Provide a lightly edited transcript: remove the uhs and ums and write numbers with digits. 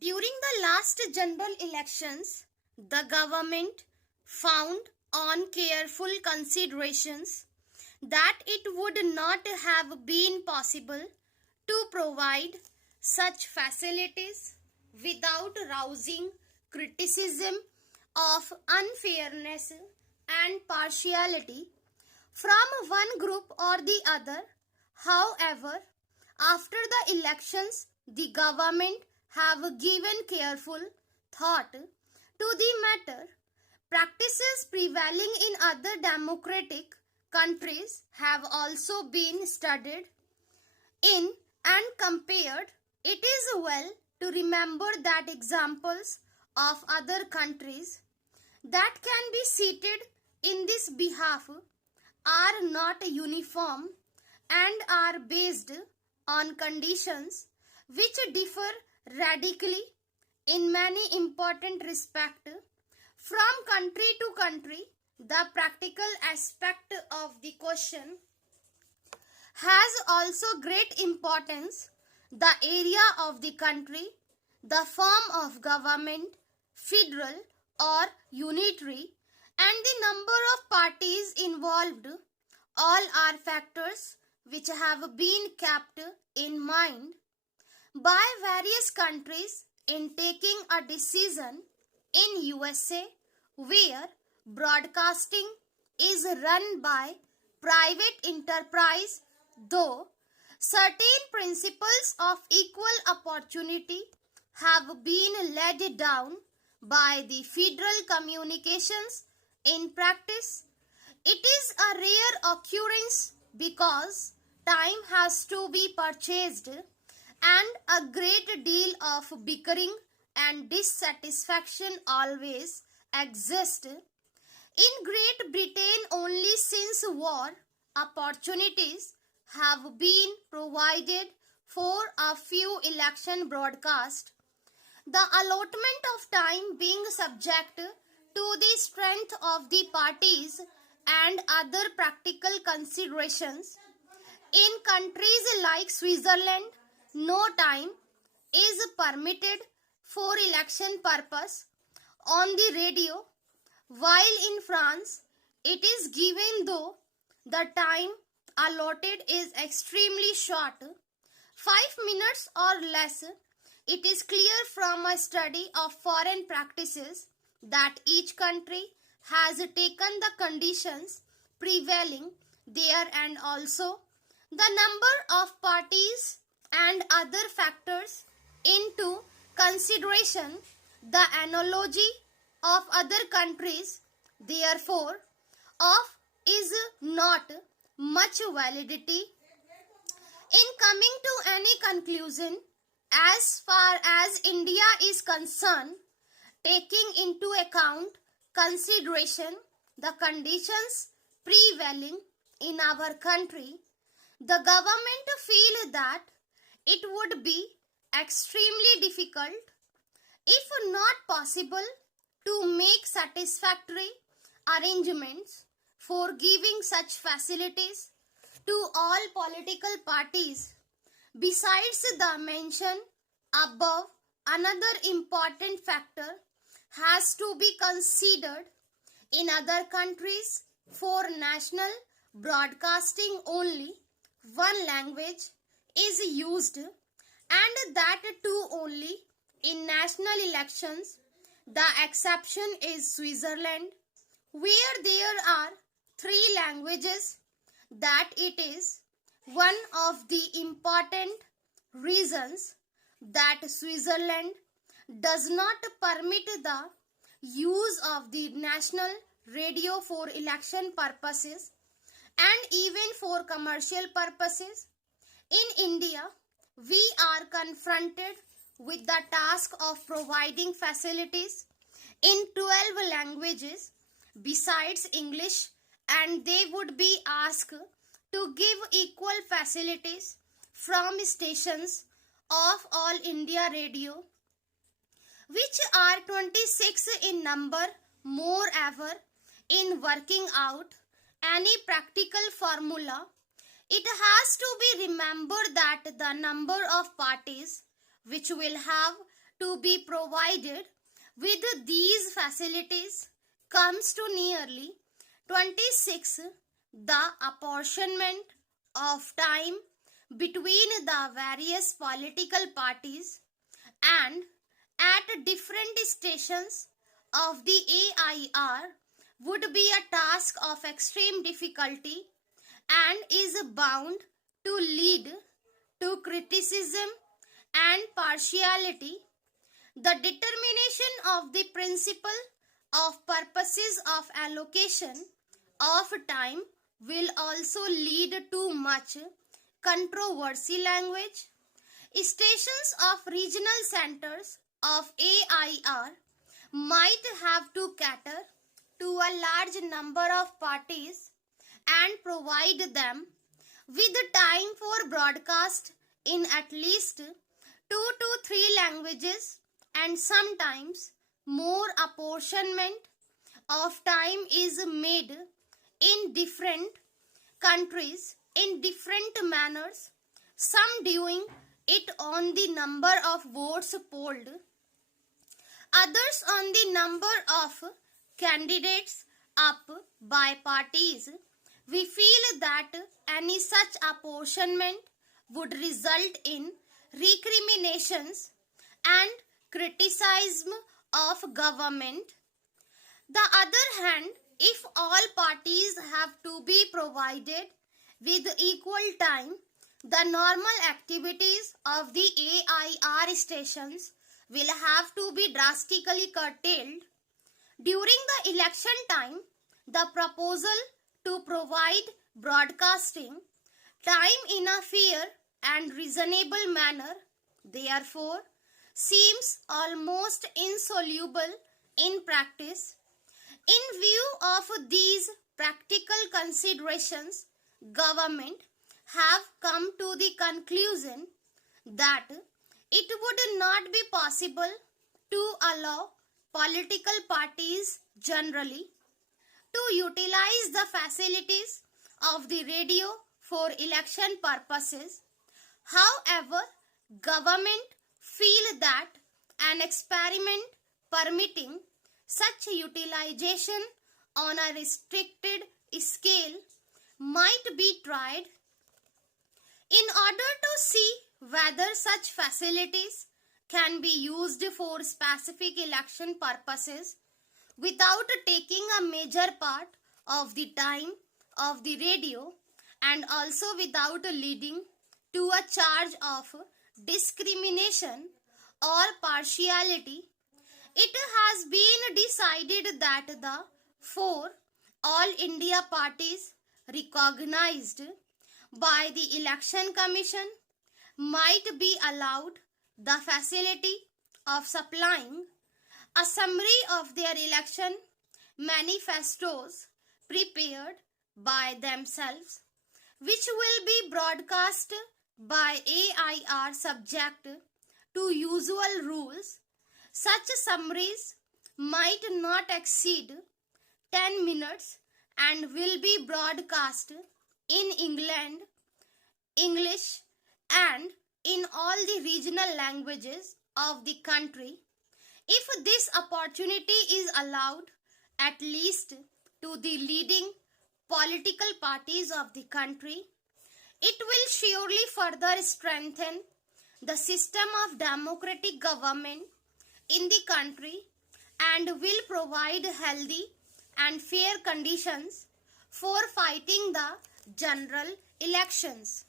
During the last general elections, the government found on careful considerations that it would not have been possible to provide such facilities without rousing criticism of unfairness and partiality from one group or the other. However, after the elections, the government have given careful thought to the matter. Practices prevailing in other democratic countries have also been studied in and compared. It is well to remember that examples of other countries that can be cited in this behalf are not uniform and are based on conditions which differ radically in many important respects from country to country. The practical aspect of the question has also great importance. The area of the country, the form of government, federal or unitary, and the number of parties involved, all are factors which have been kept in mind by various countries in taking a decision. In USA, where broadcasting is run by private enterprise, though certain principles of equal opportunity have been laid down by the federal communications in practice, it is a rare occurrence because time has to be purchased and a great deal of bickering and dissatisfaction always exists. In Great Britain, only since war, opportunities have been provided for a few election broadcasts. The allotment of time being subject to the strength of the parties and other practical considerations. In countries like Switzerland, no time is permitted for election purpose on the radio, while in France it is given, though the time allotted is extremely short, 5 minutes or less. It is clear from a study of foreign practices that each country has taken the conditions prevailing there and also the number of parties and other factors into consideration. The analogy of other countries, therefore, of is not much validity in coming to any conclusion as far as India is concerned, taking into account consideration the conditions prevailing in our country. The government feel that it would be extremely difficult, if not possible, to make satisfactory arrangements for giving such facilities to all political parties. Besides the mention above, another important factor has to be considered. In other countries, for national broadcasting only one language is used, and that too only in national elections. The exception is Switzerland, where there are three languages. That it is one of the important reasons that Switzerland does not permit the use of the national radio for election purposes and even for commercial purposes. In India, we are confronted with the task of providing facilities in 12 languages besides English, and they would be asked to give equal facilities from stations of All India Radio, which are 26 in number. Moreover, in working out any practical formula, it has to be remembered that the number of parties which will have to be provided with these facilities comes to nearly 26. The apportionment of time between the various political parties and at different stations of the AIR would be a task of extreme difficulty and is bound to lead to criticism and partiality. The determination of the principle of purposes of allocation of time will also lead to much controversy language. Stations of regional centers of AIR might have to cater to a large number of parties and provide them with time for broadcast in at least 2 to 3 languages, and sometimes more apportionment of time is made in different countries in different manners, some doing it on the number of votes polled, others on the number of candidates up by parties. We feel that any such apportionment would result in recriminations and criticism of government. The other hand, if all parties have to be provided with equal time, the normal activities of the AIR stations will have to be drastically curtailed. During the election time, the proposal to provide broadcasting time in a fair and reasonable manner, therefore, seems almost insoluble in practice. In view of these practical considerations, government have come to the conclusion that it would not be possible to allow political parties generally to utilize the facilities of the radio for election purposes. However, government feel that an experiment permitting such utilization on a restricted scale might be tried in order to see whether such facilities can be used for specific election purposes without taking a major part of the time of the radio, and also without leading to a charge of discrimination or partiality. It has been decided that the 4 All India parties recognized by the Election Commission might be allowed the facility of supplying a summary of their election manifestos prepared by themselves, which will be broadcast by AIR subject to usual rules. Such summaries might not exceed 10 minutes and will be broadcast in English and in all the regional languages of the country. If this opportunity is allowed at least to the leading political parties of the country, it will surely further strengthen the system of democratic government in the country and will provide healthy and fair conditions for fighting the general elections.